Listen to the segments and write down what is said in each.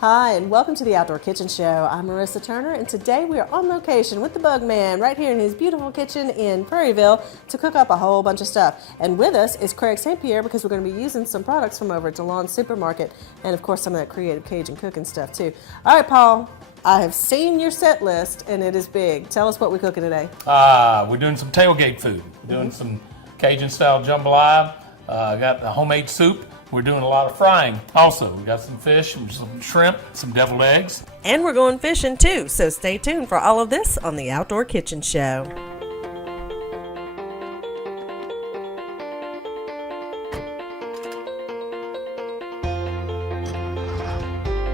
Hi, and welcome to the Outdoor Kitchen Show. I'm Marissa Turner, and today we are on location with the Bugman right here in his beautiful kitchen in Prairieville to cook up a whole bunch of stuff. And with us is Craig St. Pierre, because we're going to be using some products from over at DeLaune Supermarket, and of course some of that creative Cajun cooking stuff too. All right, Paul, I have seen your set list, and it is big. Tell us what we're cooking today. We're doing some tailgate food. We're doing some Cajun style jambalaya. Got the homemade soup. We're doing a lot of frying. Also, we got some fish, some shrimp, some deviled eggs. And we're going fishing too, so stay tuned for all of this on the Outdoor Kitchen Show.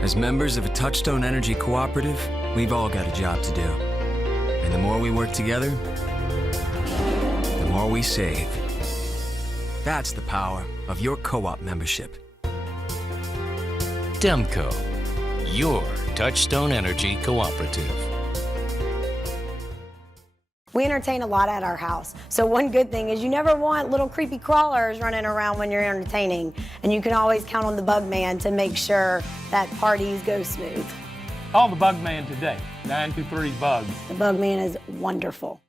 As members of a Touchstone Energy cooperative, we've all got a job to do. And the more we work together, the more we save. That's the power of your co-op membership. Demco, your Touchstone Energy cooperative. We entertain a lot at our house. So one good thing is you never want little creepy crawlers running around when you're entertaining. And you can always count on the Bugman to make sure that parties go smooth. Call the Bugman today, 923-BUGS. The Bugman is wonderful.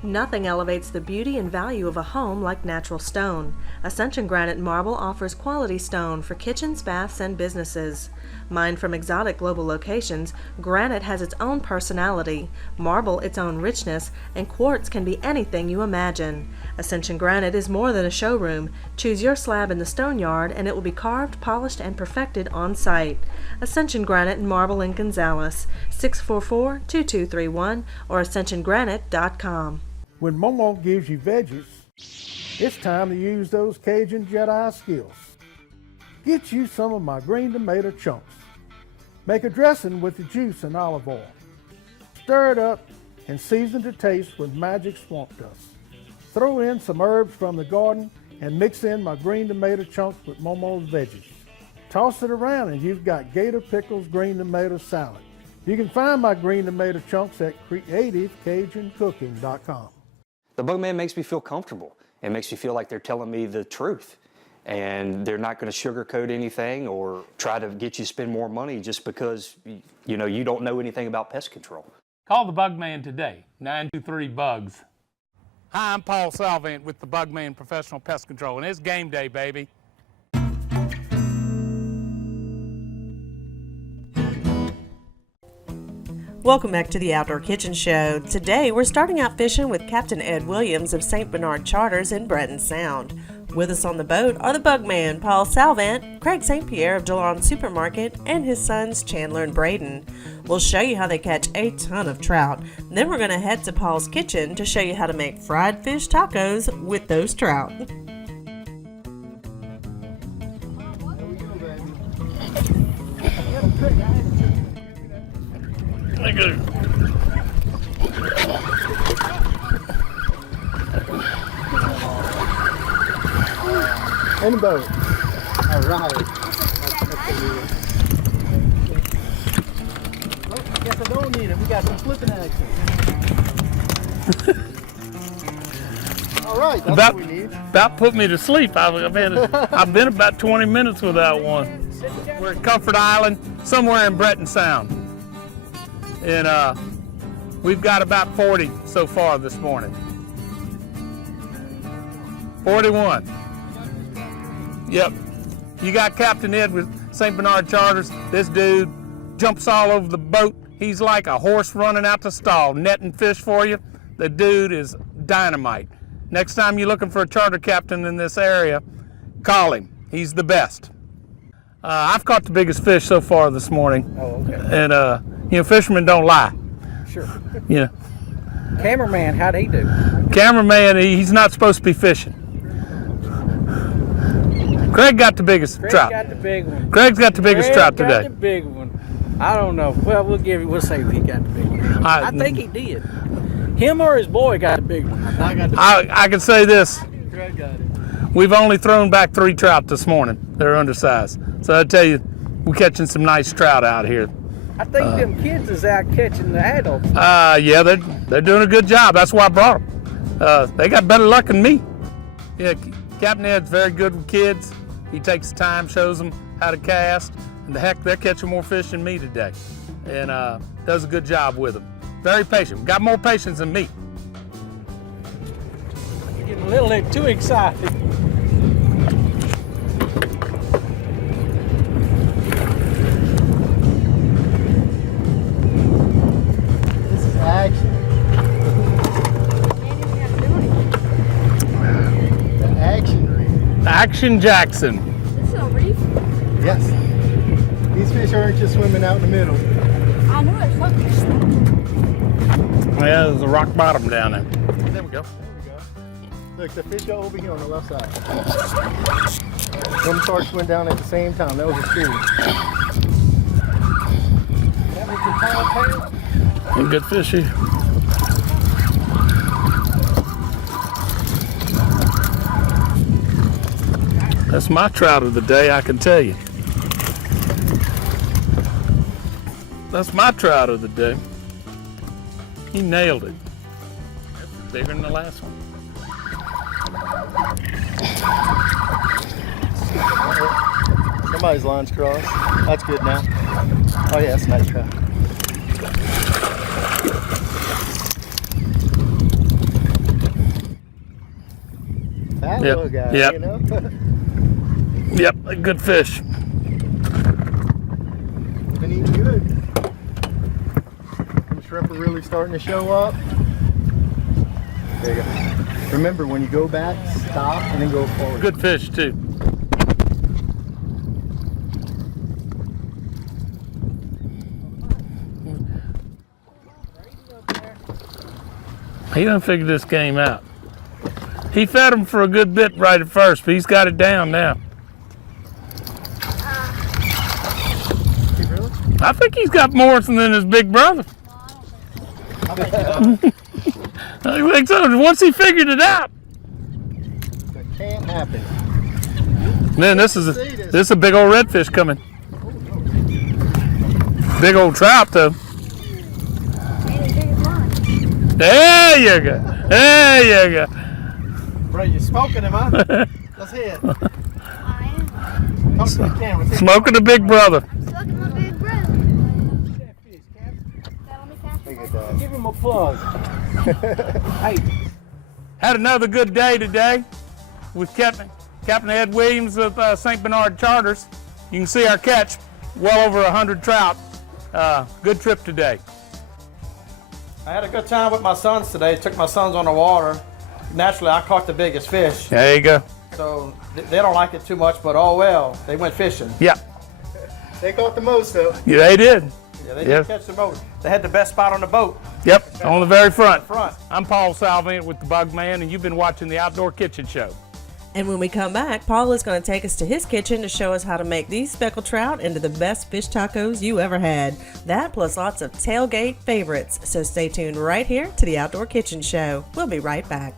Nothing elevates the beauty and value of a home like natural stone. Ascension Granite Marble offers quality stone for kitchens, baths, and businesses. Mined from exotic global locations, granite has its own personality, marble its own richness, and quartz can be anything you imagine. Ascension Granite is more than a showroom. Choose your slab in the stone yard and it will be carved, polished, and perfected on site. Ascension Granite and Marble in Gonzales, 644-2231 or ascensiongranite.com. When Momo gives you veggies, it's time to use those Cajun Jedi skills. Get you some of my green tomato chunks. Make a dressing with the juice and olive oil. Stir it up and season to taste with magic swamp dust. Throw in some herbs from the garden and mix in my green tomato chunks with Momo's veggies. Toss it around and you've got Gator Pickles green tomato salad. You can find my green tomato chunks at creativecajun.com. The Bugman makes me feel comfortable. It makes me feel like they're telling me the truth. And they're not going to sugarcoat anything or try to get you to spend more money just because you don't know anything about pest control. Call the Bugman today, 923-BUGS. Hi, I'm Paul Salvant with the Bugman Professional Pest Control, and it's game day, baby. Welcome back to the Outdoor Kitchen Show. Today we're starting out fishing with Captain Ed Williams of St. Bernard Charters in Breton Sound. With us on the boat are the Bugman, Paul Salvant, Craig St. Pierre of DeLaune Supermarket, and his sons Chandler and Braeden. We'll show you how they catch a ton of trout. Then we're going to head to Paul's kitchen to show you how to make fried fish tacos with those trout. In the boat. All right. Well, I guess I don't need it. We got some flipping action. All right, that's what we need. About put me to sleep. I've been about 20 minutes without one. We're at Comfort Island, somewhere in Breton Sound. And we've got about 40 so far this morning. 41. Yep. You got Captain Ed with St. Bernard Charters. This dude jumps all over the boat. He's like a horse running out the stall, netting fish for you. The dude is dynamite. Next time you're looking for a charter captain in this area, call him. He's the best. I've caught the biggest fish so far this morning. Oh, okay. And, fishermen don't lie. Sure. Yeah. Cameraman, how'd he do? Cameraman, he's not supposed to be fishing. Craig got the biggest trout. Got the big one. Craig's got the biggest trout today. Got the big one. I don't know. Well, we'll say he got the big one. I think he did. Him or his boy got the big one. I can say this. Craig got it. We've only thrown back 3 trout this morning. They're undersized. So I tell you, we're catching some nice trout out here. I think them kids is out catching the adults. Yeah, they're doing a good job. That's why I brought them. They got better luck than me. Yeah, Captain Ed's very good with kids. He takes the time, shows them how to cast, Heck, they're catching more fish than me today, and does a good job with them. Very patient. Got more patience than me. Getting a little too excited. This is action. The action reef. Action Jackson. This is a reef? Yes. These fish aren't just swimming out in the middle. I knew it was Yeah, there's a rock bottom down there. There we go. Look, the fish are over here on the left side. Them sharks went down at the same time. That was a steam. That was the pound. And good fishy. That's my trout of the day, I can tell you. That's my trout of the day. He nailed it. That's bigger than the last one. Somebody's line's crossed. That's good now. Oh yeah, that's a nice trout. That little guy, yep. you know? Yep, a good fish. Been eating good. Them shrimp are really starting to show up. There you go. Remember, when you go back, stop and then go forward. Good fish too. He done figured this game out. He fed him for a good bit right at first, but he's got it down now. Really? I think he's got more than his big brother. I think so. Once he figured it out. That can't happen. Man, this is a big old redfish coming. Big old trout though. There you go. There you go. Bro, you're smoking him, huh? Let's hear it. Talk to the camera. Smoking the big brother. Smoking my big brother. Give him a plug. Hey. Had another good day today with Captain Ed Williams of St. Bernard Charters. You can see our catch, well over 100 trout. Good trip today. I had a good time with my sons today. Took my sons on the water. Naturally, I caught the biggest fish. There you go. So they don't like it too much, but oh well, they went fishing. Yeah. They caught the most though. Yeah, they did. Yeah, they did catch the most. They had the best spot on the boat. Yep, on the very front. Front. I'm Paul Salvant with the BugMan, and you've been watching the Outdoor Kitchen Show. And when we come back, Paul is going to take us to his kitchen to show us how to make these speckled trout into the best fish tacos you ever had. That plus lots of tailgate favorites. So stay tuned right here to the Outdoor Kitchen Show. We'll be right back.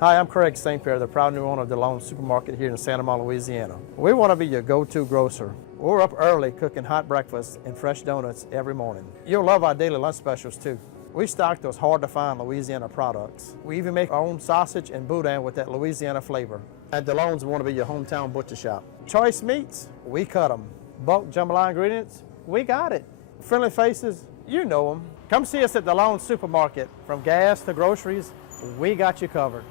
Hi, I'm Craig St. Pierre, the proud new owner of DeLaune Supermarket here in Santa Monica, Louisiana. We want to be your go-to grocer. We're up early cooking hot breakfast and fresh donuts every morning. You'll love our daily lunch specials too. We stock those hard-to-find Louisiana products. We even make our own sausage and boudin with that Louisiana flavor. At DeLaune's, we want to be your hometown butcher shop. Choice meats, we cut them. Bulk jambalaya ingredients, we got it. Friendly faces, you know them. Come see us at DeLaune Supermarket. From gas to groceries, we got you covered.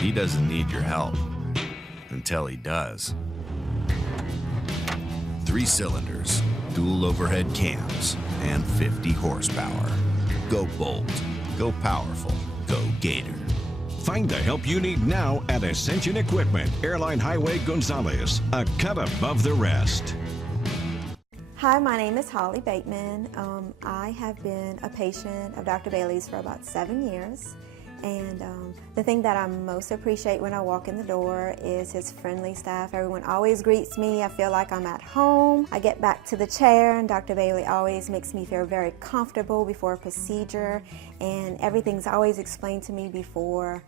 He doesn't need your help until he does. 3 cylinders, dual overhead cams, and 50 horsepower. Go bold, go powerful, go Gator. Find the help you need now at Ascension Equipment, Airline Highway Gonzales, a cut above the rest. Hi, my name is Holly Bateman. I have been a patient of Dr. Bailey's for about 7 years. And the thing that I most appreciate when I walk in the door is his friendly staff. Everyone always greets me. I feel like I'm at home. I get back to the chair and Dr. Bailey always makes me feel very comfortable before a procedure, and everything's always explained to me before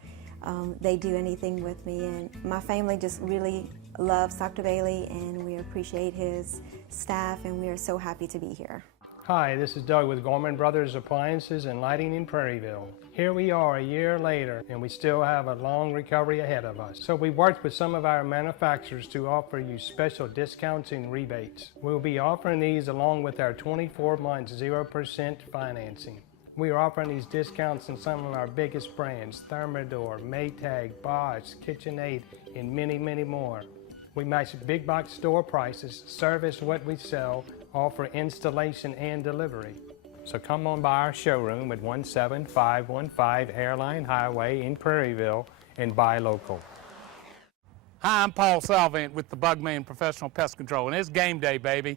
they do anything with me. And my family just really loves Dr. Bailey, and we appreciate his staff, and we are so happy to be here. Hi, this is Doug with Gorman Brothers Appliances and Lighting in Prairieville. Here we are a year later, and we still have a long recovery ahead of us. So we worked with some of our manufacturers to offer you special discounts and rebates. We'll be offering these along with our 24-month 0% financing. We are offering these discounts in some of our biggest brands, Thermador, Maytag, Bosch, KitchenAid, and many, many more. We match big box store prices, service what we sell, offer installation and delivery. So come on by our showroom at 17515 Airline Highway in Prairieville and buy local. Hi, I'm Paul Salvant with the Bugman Professional Pest Control, and it's game day, baby.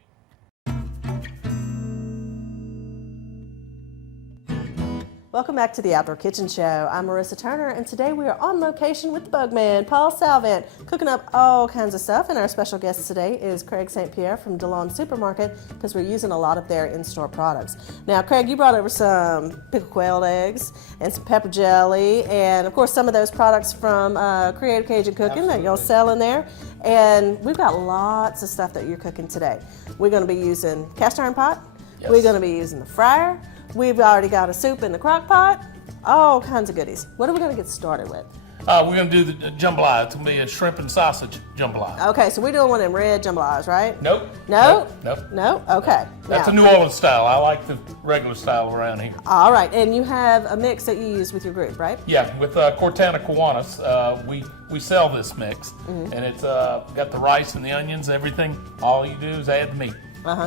Welcome back to the Outdoor Kitchen Show. I'm Marissa Turner, and today we are on location with the Bugman, Paul Salvant, cooking up all kinds of stuff. And our special guest today is Craig St. Pierre from DeLaune Supermarket, because we're using a lot of their in-store products. Now, Craig, you brought over some pickled quail eggs and some pepper jelly, and of course some of those products from Creative Cajun Cooking that you'll sell in there. And we've got lots of stuff that you're cooking today. We're going to be using cast iron pot. Yes. We're going to be using the fryer. We've already got a soup in the crock pot, all kinds of goodies. What are we going to get started with? We're going to do the jambalaya. It's going to be a shrimp and sausage jambalaya. Okay, so we're doing one of them red jambalayas, right? Nope. No? Nope. No? Okay. That's a New Orleans style. I like the regular style around here. All right, and you have a mix that you use with your group, right? Yeah, with Cortana Kiwanis, we sell this mix, and it's got the rice and the onions, everything. All you do is add the meat.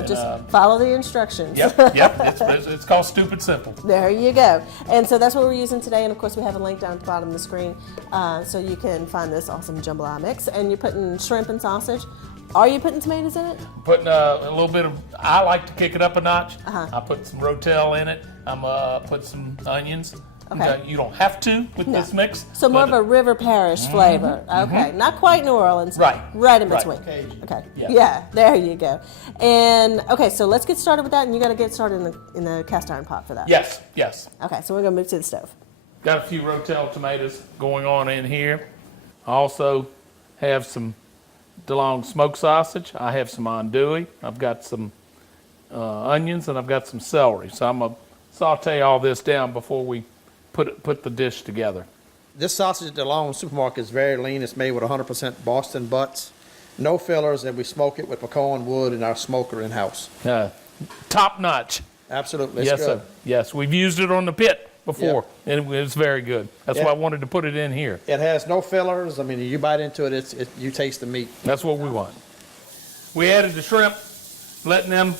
Just follow the instructions. Yep. It's called Stupid Simple. There you go. And so that's what we're using today. And of course, we have a link down at the bottom of the screen so you can find this awesome jambalaya mix. And you're putting shrimp and sausage. Are you putting tomatoes in it? Putting a little bit of, I like to kick it up a notch. I put some rotel in it. I'm put some onions. Okay. You don't have to with this mix. So more of a River Parish flavor. Okay, not quite New Orleans. Right. Right in between. Cajun. Okay. Yeah. There you go. And okay, so let's get started with that, and you got to get started in the cast iron pot for that. Yes. Okay, so we're gonna move to the stove. Got a few rotel tomatoes going on in here. I also have some DeLaune smoked sausage. I have some andouille. I've got some onions, and I've got some celery. So I'm gonna saute all this down before we put the dish together. This sausage at DeLaune Supermarket is very lean. It's made with 100% Boston butts, no fillers, and we smoke it with pecan wood in our smoker in-house. Top notch. Absolutely. Yes, good. sir. Yes, we've used it on the pit before, and it's very good. That's why I wanted to put it in here. It has no fillers. I mean, you bite into it, you taste the meat. That's what we want. We added the shrimp, letting them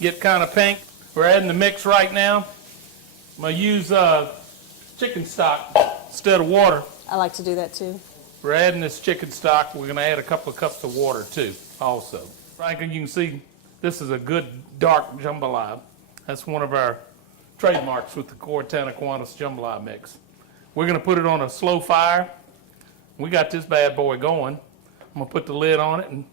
get kind of pink. We're adding the mix right now. I'm going to use chicken stock instead of water. I like to do that too. We're adding this chicken stock. We're going to add a couple of cups of water too also. Frankly, you can see this is a good dark jambalaya. That's one of our trademarks with the Cortana Kiwanis jambalaya mix. We're going to put it on a slow fire. We got this bad boy going. I'm going to put the lid on it and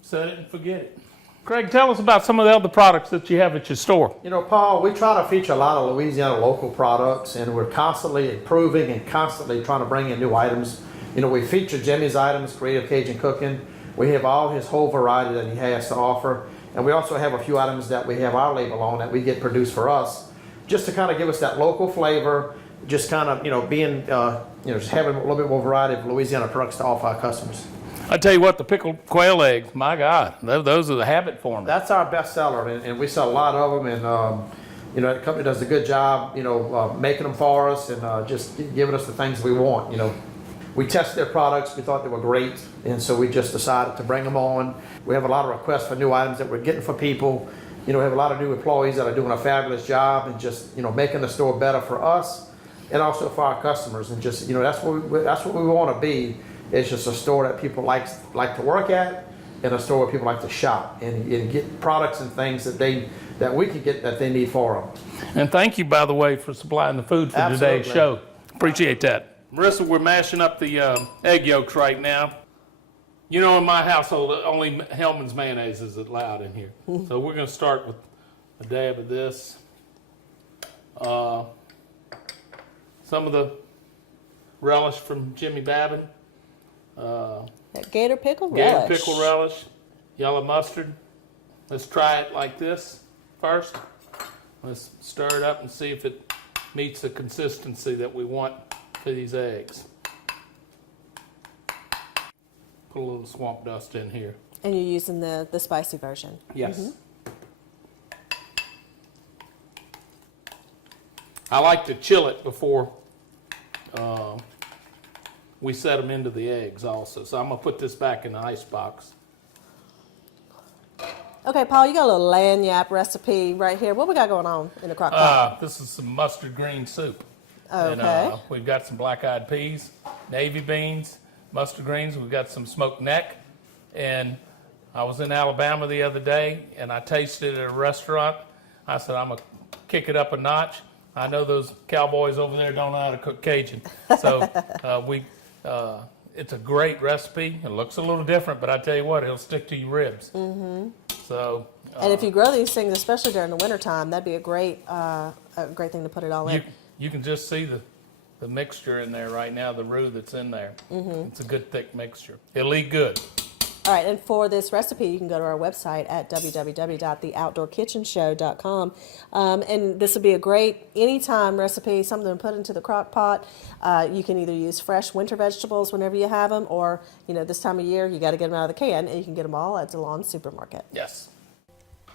set it and forget it. Craig, tell us about some of the other products that you have at your store. You know, Paul, we try to feature a lot of Louisiana local products, and we're constantly improving and constantly trying to bring in new items. You know, we feature Jimmy's items, Creative Cajun Cooking. We have all his whole variety that he has to offer. And we also have a few items that we have our label on that we get produced for us, just to kind of give us that local flavor, just kind of, being, just having a little bit more variety of Louisiana products to offer our customers. I tell you what, the pickled quail eggs, my God, those are the habit formers. That's our best seller, and we sell a lot of them, and the company does a good job, making them for us and just giving us the things we want. We tested their products, we thought they were great, and so we just decided to bring them on. We have a lot of requests for new items that we're getting for people. We have a lot of new employees that are doing a fabulous job and just, making the store better for us and also for our customers, and just, that's what we want to be. It's just a store that people like to work at, and a store where people like to shop and get products and things that we can get that they need for them. And thank you, by the way, for supplying the food for today's show. Appreciate that. Marissa, we're mashing up the egg yolks right now. In my household, only Hellman's mayonnaise is allowed in here. So we're going to start with a dab of this. Some of the relish from Jimmy Babin. That gator pickle relish. Gator pickle relish, yellow mustard. Let's try it like this first. Let's stir it up and see if it meets the consistency that we want for these eggs. Put a little swamp dust in here. And you're using the spicy version? Yes. I like to chill it before we set them into the eggs also. So I'm going to put this back in the ice box. Okay, Paul, you got a little lanyap recipe right here. What we got going on in the crock pot? This is some mustard green soup. Okay. And, we've got some black-eyed peas, navy beans, mustard greens. We've got some smoked neck. And I was in Alabama the other day, and I tasted it at a restaurant. I said, I'm going to kick it up a notch. I know those cowboys over there don't know how to cook Cajun. So it's a great recipe. It looks a little different, but I tell you what, it'll stick to your ribs. So, and if you grow these things, especially during the wintertime, that'd be a great thing to put it all in. You can just see the mixture in there right now, the roux that's in there. It's a good thick mixture. It'll eat good. All right, and for this recipe, you can go to our website at www.theoutdoorkitchenshow.com. And this would be a great anytime recipe, something to put into the crock pot. You can either use fresh winter vegetables whenever you have them, or, this time of year, you got to get them out of the can, and you can get them all at DeLaune Supermarket. Yes.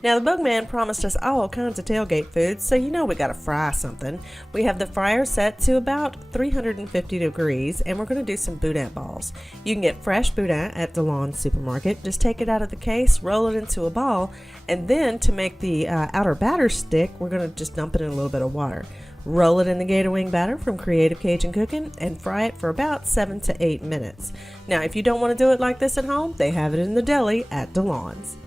Now, the Bugman promised us all kinds of tailgate foods, so we got to fry something. We have the fryer set to about 350 degrees, and we're going to do some Boudin Balls. You can get fresh Boudin at DeLaune Supermarket. Just take it out of the case, roll it into a ball, and then to make the outer batter stick, we're going to just dump it in a little bit of water. Roll it in the gator wing batter from Creative Cajun Cooking and fry it for about 7 to 8 minutes. Now, if you don't want to do it like this at home, they have it in the deli at DeLaune's.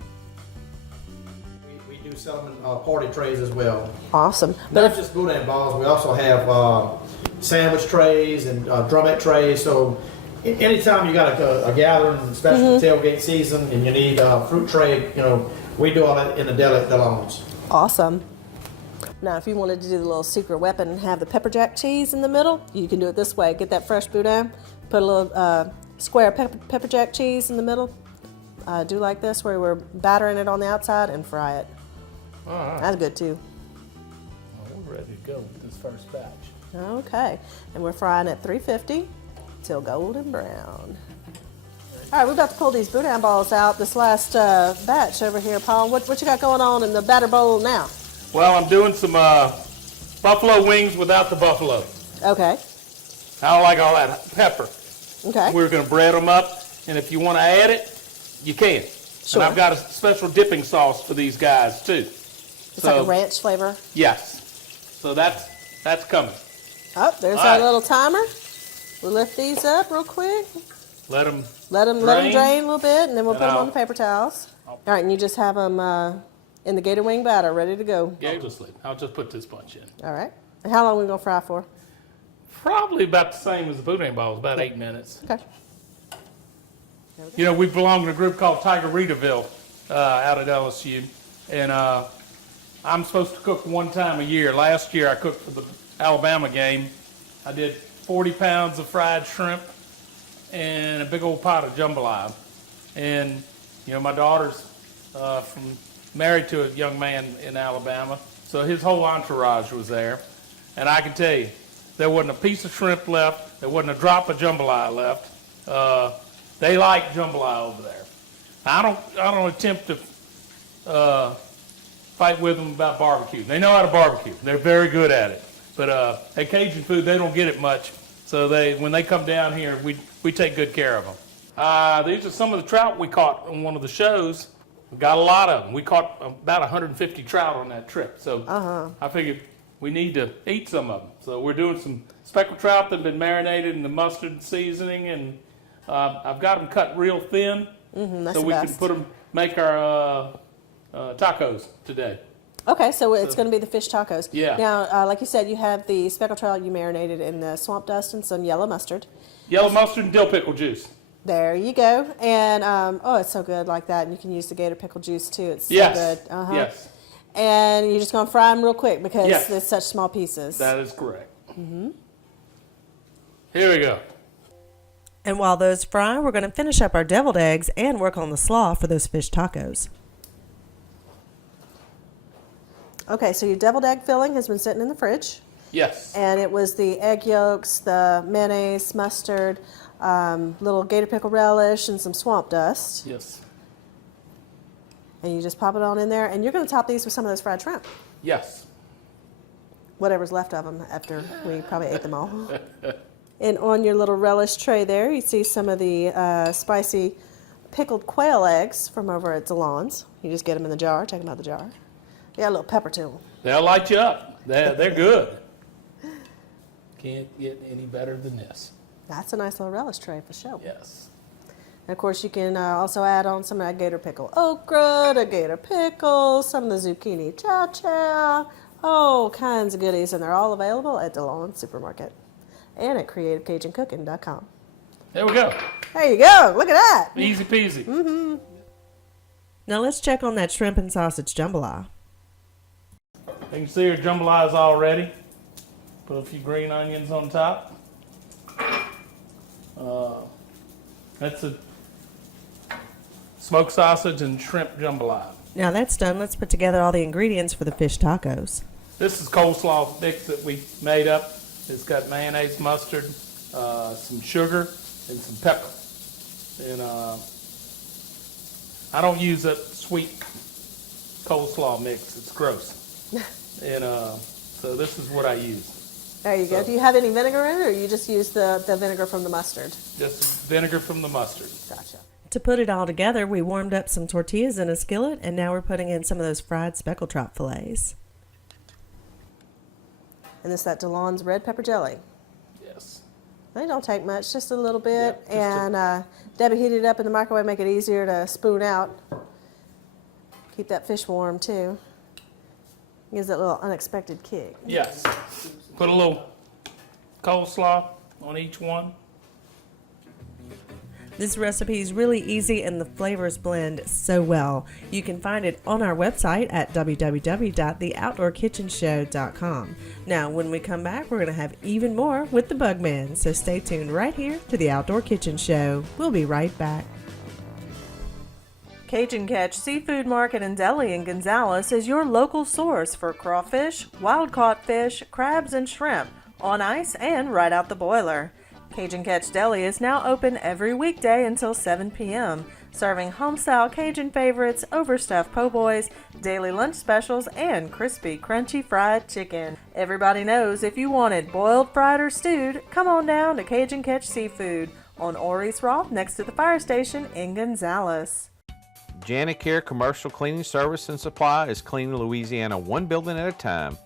Sell them in party trays as well. Awesome. Not just Boudin balls, we also have sandwich trays and drumette trays. So anytime you got a gathering, especially tailgate season, and you need a fruit tray, we do all that in the deli at DeLaune's. Awesome. Now, if you wanted to do the little secret weapon and have the pepper jack cheese in the middle, you can do it this way. Get that fresh Boudin, put a little square pepper jack cheese in the middle. Do like this, where we're battering it on the outside and fry it. All right. That's good too. Well, we're ready to go with this first batch. Okay, and we're frying at 350 till golden brown. All right, we're about to pull these Boudin balls out. This last batch over here, Paul. What you got going on in the batter bowl now? Well, I'm doing some buffalo wings without the buffalo. Okay. I don't like all that pepper. Okay. We're going to bread them up, and if you want to add it, you can. Sure. And I've got a special dipping sauce for these guys too. It's like a ranch flavor? Yes. So that's coming. Oh, there's our little timer. We'll lift these up real quick. Let them drain a little bit, and then we'll put them on the paper towels. All right, and you just have them in the gator wing batter, ready to go. I'll just put this bunch in. All right. And how long are we going to fry for? Probably about the same as the Boudin balls, about 8 minutes. Okay. We belong to a group called Tigeritaville out at LSU, and I'm supposed to cook one time a year. Last year I cooked for the Alabama game. I did 40 pounds of fried shrimp and a big old pot of jambalaya. And, my daughter's married to a young man in Alabama, so his whole entourage was there. And I can tell you, there wasn't a piece of shrimp left. There wasn't a drop of jambalaya left. They like jambalaya over there. I don't attempt to fight with them about barbecue. They know how to barbecue. They're very good at it. But at Cajun food, they don't get it much. So when they come down here, we take good care of them. These are some of the trout we caught on one of the shows. We got a lot of them. We caught about 150 trout on that trip. So I figured we need to eat some of them. So we're doing some speckled trout that have been marinated in the mustard seasoning, and I've got them cut real thin, so we can make our tacos today. Okay, so it's going to be the fish tacos. Yeah. Now, like you said, you have the speckled trout you marinated in the swamp dust and some yellow mustard. Yellow mustard and dill pickle juice. There you go. And, it's so good like that. And you can use the gator pickle juice, too. It's so good. Yes. And you're just going to fry them real quick because they're such small pieces. That is correct. Here we go. And while those fry, we're going to finish up our deviled eggs and work on the slaw for those fish tacos. Okay, so your deviled egg filling has been sitting in the fridge. Yes. And it was the egg yolks, the mayonnaise, mustard, little gator pickle relish, and some swamp dust. Yes. And you just pop it on in there, and you're going to top these with some of those fried shrimp. Yes. Whatever's left of them after we probably ate them all. And on your little relish tray there, you see some of the spicy pickled quail eggs from over at DeLaune's. You just get them in the jar, take them out of the jar. They got a little pepper to them. They'll light you up. They're good. Can't get any better than this. That's a nice little relish tray for sure. Yes. And of course, you can also add on some of that gator pickle okra, the gator pickle, some of the zucchini chow, all kinds of goodies, and they're all available at DeLaune Supermarket and at CreativeCajunCooking.com. There we go. There you go. Look at that. Easy peasy. Mm-hmm. Now let's check on that shrimp and sausage jambalaya. You can see your jambalaya is all ready. Put a few green onions on top. That's a smoked sausage and shrimp jambalaya. Now that's done. Let's put together all the ingredients for the fish tacos. This is coleslaw mix that we made up. It's got mayonnaise, mustard, some sugar, and some pepper. And I don't use that sweet coleslaw mix. It's gross. And so this is what I use. There you go. Do you have any vinegar in it, or you just use the vinegar from the mustard? Just vinegar from the mustard. Gotcha. To put it all together, we warmed up some tortillas in a skillet, and now we're putting in some of those fried speckled trout fillets. And this is that DeLaune's red pepper jelly. Yes. They don't take much, just a little bit. And Debbie heated it up in the microwave, make it easier to spoon out. Keep that fish warm, too. Gives that little unexpected kick. Yes. Put a little coleslaw on each one. This recipe is really easy and the flavors blend so well. You can find it on our website at www.theoutdoorkitchenshow.com. Now, when we come back, we're going to have even more with the Bugman, so stay tuned right here to the Outdoor Kitchen Show. We'll be right back. Cajun Catch Seafood Market and Deli in Gonzales is your local source for crawfish, wild-caught fish, crabs, and shrimp on ice and right out the boiler. Cajun Catch Deli is now open every weekday until 7 p.m., serving home-style Cajun favorites, overstuffed po' boys, daily lunch specials, and crispy, crunchy fried chicken. Everybody knows if you wanted boiled, fried, or stewed, come on down to Cajun Catch Seafood on Ories Roth next to the fire station in Gonzales. Janicare Commercial Cleaning Service and Supply is cleaning Louisiana one building at a time.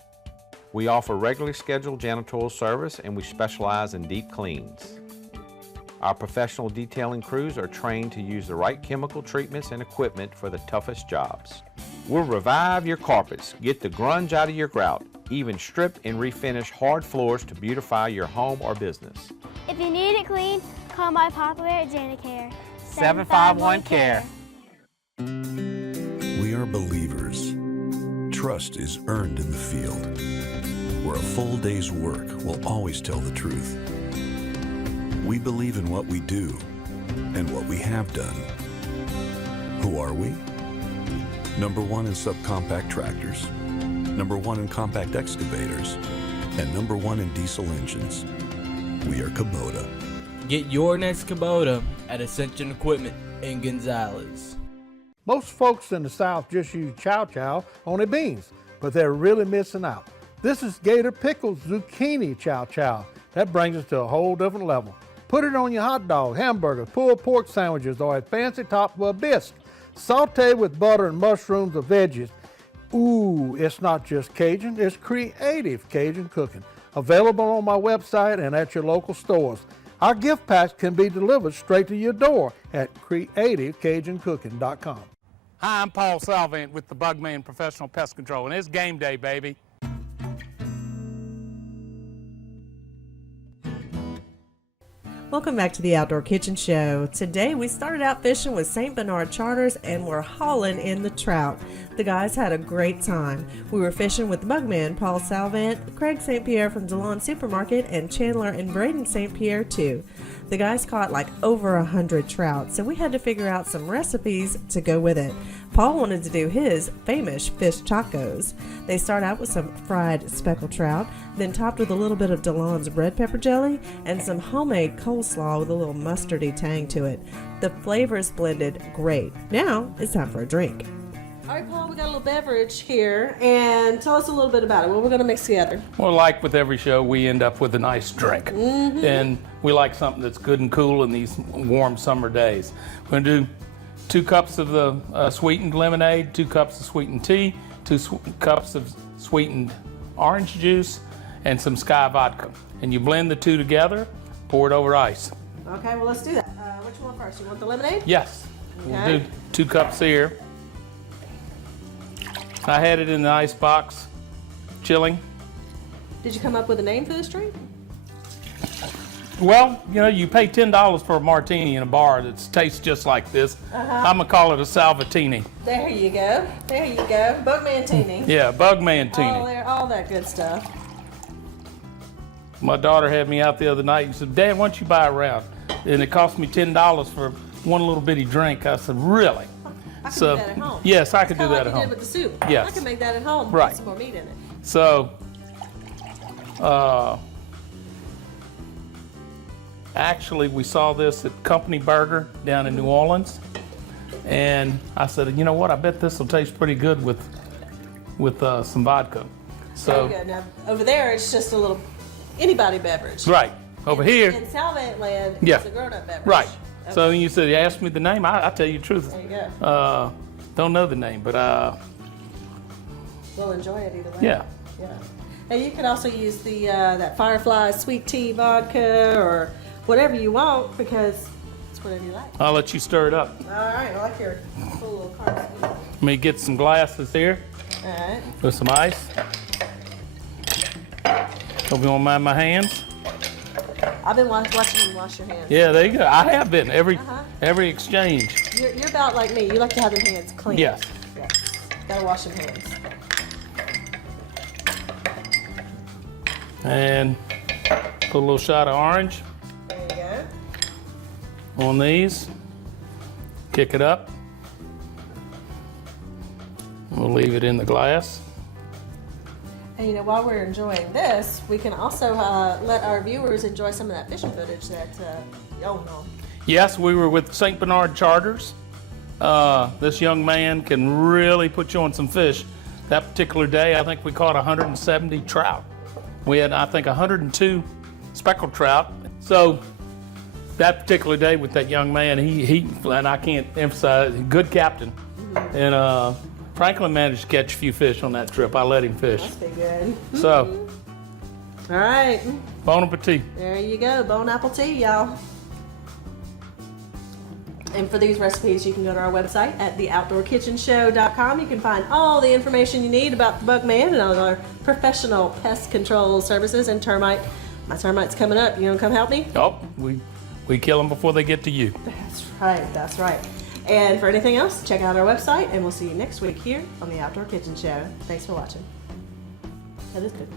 We offer regularly scheduled janitorial service and we specialize in deep cleans. Our professional detailing crews are trained to use the right chemical treatments and equipment for the toughest jobs. We'll revive your carpets, get the grunge out of your grout, even strip and refinish hard floors to beautify your home or business. If you need it clean, call my Papa at Janicare. 751-CARE. We are believers. Trust is earned in the field, where a full day's work will always tell the truth. We believe in what we do and what we have done. Who are we? Number one in subcompact tractors, number one in compact excavators, and number one in diesel engines. We are Kubota. Get your next Kubota at Ascension Equipment in Gonzales. Most folks in the South just use chow on their beans, but they're really missing out. This is Gator Pickled Zucchini Chow. That brings us to a whole different level. Put it on your hot dog, hamburgers, pulled pork sandwiches, or a fancy top of a bisque. Saute with butter and mushrooms or veggies. Ooh, it's not just Cajun, it's creative Cajun cooking. Available on my website and at your local stores. Our gift packs can be delivered straight to your door at CreativeCajunCooking.com. Hi, I'm Paul Salvant with the Bugman Professional Pest Control, and it's game day, baby. Welcome back to the Outdoor Kitchen Show. Today we started out fishing with St. Bernard Charters and we're hauling in the trout. The guys had a great time. We were fishing with Bugman Paul Salvant, Craig St. Pierre from DeLaune Supermarket, and Chandler and Braeden St. Pierre too. The guys caught like over 100 trout, so we had to figure out some recipes to go with it. Paul wanted to do his famous fish tacos. They start out with some fried speckled trout, then topped with a little bit of DeLaune's red pepper jelly and some homemade coleslaw with a little mustardy tang to it. The flavors blended great. Now it's time for a drink. All right, Paul, we got a little beverage here, and tell us a little bit about it. What we're going to mix together. Well, like with every show, we end up with a nice drink. And we like something that's good and cool in these warm summer days. We're going to do 2 cups of the sweetened lemonade, 2 cups of sweetened tea, 2 cups of sweetened orange juice, and some Sky vodka. And you blend the 2 together, pour it over ice. Okay, well, let's do that. Which one first? You want the lemonade? Yes. Okay. We'll do 2 cups here. I had it in the ice box, chilling. Did you come up with a name for this drink? Well, you know, you pay $10 for a martini in a bar that tastes just like this. I'm gonna call it a Salvantini. There you go. There you go. BugManTini. Yeah, BugManTini. All that good stuff. My daughter had me out the other night and said, "Dad, why don't you buy a round?" And it cost me $10 for one little bitty drink. I said, "Really?" I can do that at home. Yes, I could do that like at home. You did with the soup. Yes. I can make that at home. Right. Put some more meat in it. So, actually, we saw this at Company Burger down in New Orleans, and I said, "You know what? I bet this will taste pretty good with some vodka." So, there you go. Now, over there, it's just a little anybody beverage. right over here. In Salvant land, Yeah. it's a grown-up beverage. Right. Okay. So you said you asked me the name. I tell you the truth. There you go. Don't know the name, but We'll enjoy it either way. yeah. Yeah. And you could also use the that Firefly sweet tea vodka or whatever you want because it's whatever you like. I'll let you stir it up. All right. I like your cool little cards. Let me get some glasses here. All right. With some ice. Hope you won't mind my hands. I've been watching you wash your hands. Yeah, there you go. I have been every exchange. You're about like me. You like to have them hands clean. Yes. Yes. Gotta wash them hands. And put a little shot of orange There you go. on these. Kick it up. We'll leave it in the glass. And you know, while we're enjoying this, we can also let our viewers enjoy some of that fishing footage that y'all know. Yes, we were with St. Bernard Charters. This young man can really put you on some fish. That particular day, I think we caught 170 trout. We had, I think, 102 speckled trout. So that particular day with that young man, he and I can't emphasize, good captain. And Franklin managed to catch a few fish on that trip. I let him fish. Must be good. So, all right. Bon appetit. There you go. Bon appetit, y'all. And for these recipes, you can go to our website at theoutdoorkitchenshow.com. You can find all the information you need about the Bugman and all our professional pest control services and termite. My termite's coming up. You gonna come help me? Oh, we kill them before they get to you. That's right. That's right. And for anything else, check out our website, and we'll see you next week here on the Outdoor Kitchen Show. Thanks for watching. That is good.